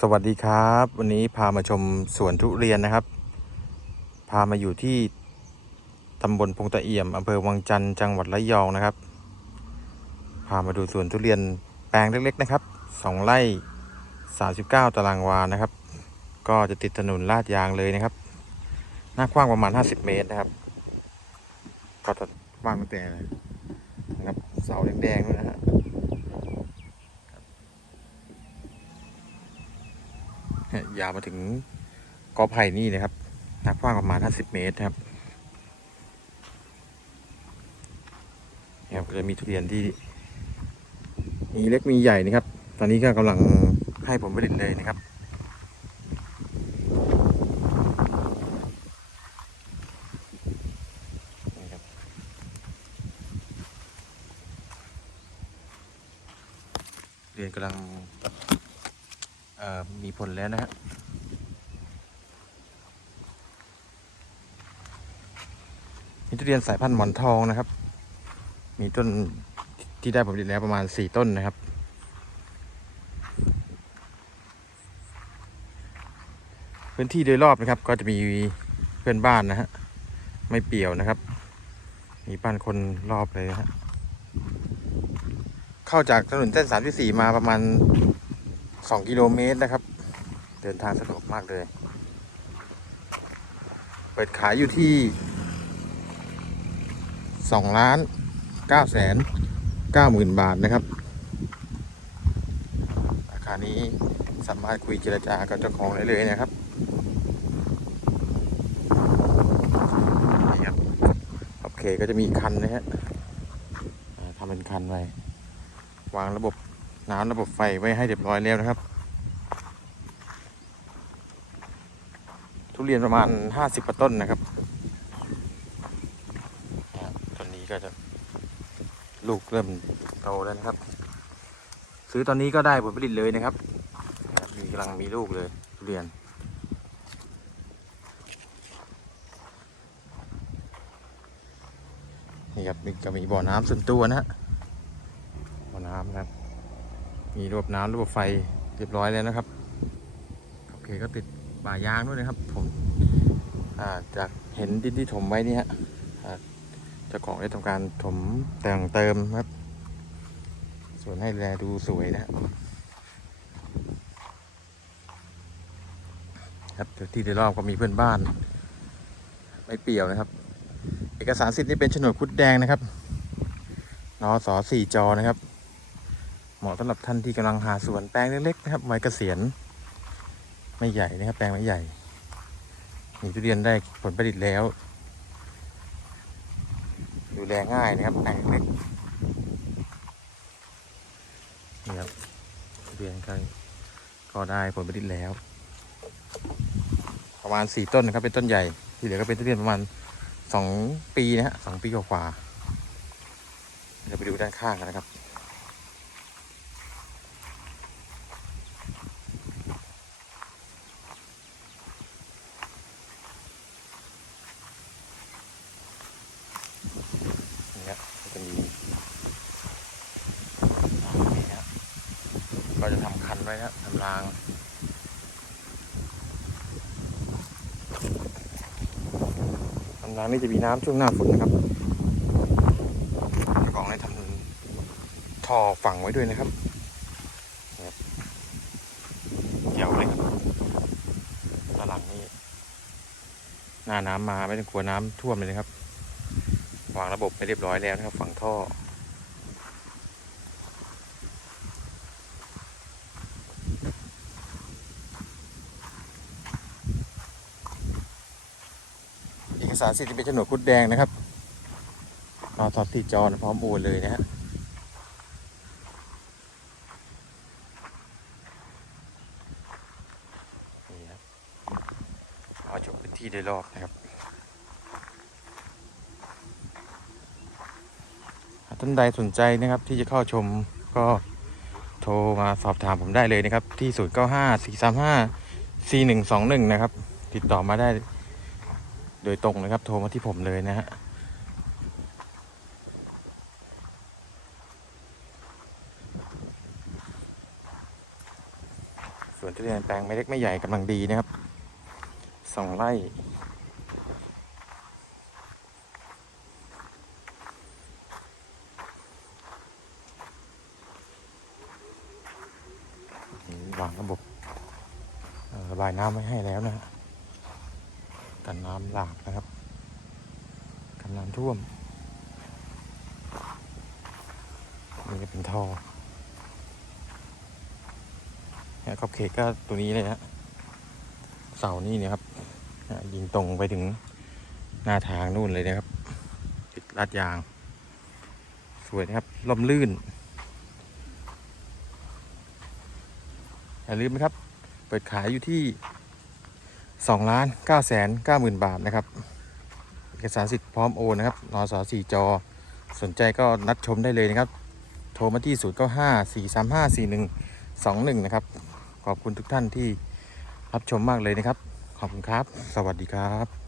สวัสดีครับ วันนี้พามาชมสวนทุเรียนนะครับ พามาอยู่ที่ตำบลพงตะเอี่ยมอำเภอวังจันทร์จังหวัดระยองนะครับ พามาดูสวนทุเรียนแปลงเล็กๆนะครับสองไร่39 ตารางวานะครับ ก็จะติดถนนลาดยางเลยนะครับ หน้ากว้างประมาณ 50 เมตรนะครับ ก็จะกว้างตั้งแต่นะครับเสาแดงๆด้วยนะฮะ ยาวมาถึงกอไผ่นี่นะครับน้ากว้างประมาณ 50 เมตรครับเนี่ยก็จะมีทุเรียนที่ มีเล็กมีใหญ่นะครับ ตอนนี้ก็กำลังให้ผลผลิตเลยนะครับครับเรียนกำลัง มีผลแล้วนะฮะมีทุเรียนสายพันธุ์หมอนทองนะครับ มีต้นที่ได้ผลผลิตแล้วประมาณสี่ต้นนะครับ พื้นที่โดยรอบนะครับ ก็จะมีเพื่อนบ้านนะฮะไม่เปี่ยวนะครับ มีบ้านคนรอบเลยนะฮะเข้าจากถนนเส้นสามที่สี่มาประมาณ สองกิโลเมตรนะครับ เดินทางสะดวกมากเลย เปิดขายอยู่ที่สองล้านเก้าแสนเก้าหมื่นบาทนะครับ ราคานี้สามารถคุยเจรจากับเจ้าของได้เลยนะครับนี่ครับโอเคก็จะมีคันนะฮะทำเป็นคันไว้วางระบบ น้ำระบบไฟไว้ให้เรียบร้อยแล้วนะครับ ทุเรียนประมาณ 50กว่าต้นนะครับต้นนี้ก็จะลูกเริ่มโตแล้วนะครับ ซื้อตอนนี้ก็ได้ผลผลิตเลยนะครับ มีกำลังมีลูกเลยทุเรียนนี่ครับก็มีบ่อน้ำส่วนตัวนะฮะบ่อน้ำนะครับ มีระบบน้ำระบบไฟเรียบร้อยแล้วนะครับโอเคก็ติดป่ายางด้วยนะครับ ผมาจากเห็นดินที่ถมไว้นี่ฮะเจ้าของได้ทำการถมแต่งเติมครับ ส่วนให้แลดูสวยนะครับที่โดยรอบก็มีเพื่อนบ้าน ไม่เปี่ยวนะครับ เอกสารสิทธิ์นี่เป็นโฉนดคุดแดงนะครับนอสอสี่จอนะครับ มาะสำหรับท่านที่กำลังหาสวนแปลงเล็กๆนะครับวัยเกษียณไม่ใหญ่นะครับแปลงไม่ใหญ่มีทุเรียนได้ผลผลิตแล้ว ดูแลง่ายนะครับแปลงเล็กนี่ครับทุเรียนก็ก็ได้ผลผลิตแล้ว ประมาณสี่ต้นนะครับเป็นต้นใหญ่ที่เหลือก็เป็นทุเรียนประมาณสองปีนะฮะสองปีกว่าๆเดี๋ยวไปดูด้านข้างกันนะครับ นี่ครับก็ จะมีนี่นะก็จะทำคันไว้นะทำรางทำรางนี่จะมีน้ำช่วงหน้าฝนนะครับกองให้ทำท่อฝังไว้ด้วยนะครับเกี่ยวเลยครับด้านหลังนี่หน้าน้ำมาไม่ต้องกลัวน้ำท่วมเลยนะครับ วางระบบไปเรียบร้อยแล้วนะครับ ฝังท่อ เอกสารสิทธิ์เป็นโฉนดคุดแดงนะครับนอทอสี่จอนพร้อมโอนเลยนะฮะนี่ครับเอาชมพื้นที่โดยรอบนะครับหาก ท่านใดสนใจนะครับที่จะเข้าชมก็โทรมาสอบถามผมได้เลยนะครับ ที่ 0 9 5 4 3 5 4 1 2 1 นะครับ ติดต่อมาได้ โดยตรงนะครับ โทรมาที่ผมเลยนะฮะส่วนทุเรียนแปลงไม่เล็กไม่ใหญ่กำลังดีนะครับสองไร่นี่วางระบบระบายน้ำไว้ให้แล้วนะฮะกันน้ำหลากนะครับ กันน้ำท่วมนี่ก็เป็นท่อเนี่ยขอบเขตก็ตัวนี้เลยฮะเสานี่เนี่ยครับยยิงตรงไปถึงหน้าทางนู่นเลยนะครับ ติดลาดยาง สวยนะครับล่มลื่น อย่าลืมนะครับ เปิดขายอยู่ที่2ล้าน9แสน9หมื่นบาทนะครับ เอกสารสิทธิ์พร้อมโอนนะครับนสสี่จอ สนใจก็นัดชมได้เลยนะครับ โทรมาที่ 0 9 5 4 3 5 4 1 2 1 นะครับ ขอบคุณทุกท่านที่รับชมมากเลยนะครับ ขอบคุณครับ สวัสดีครับ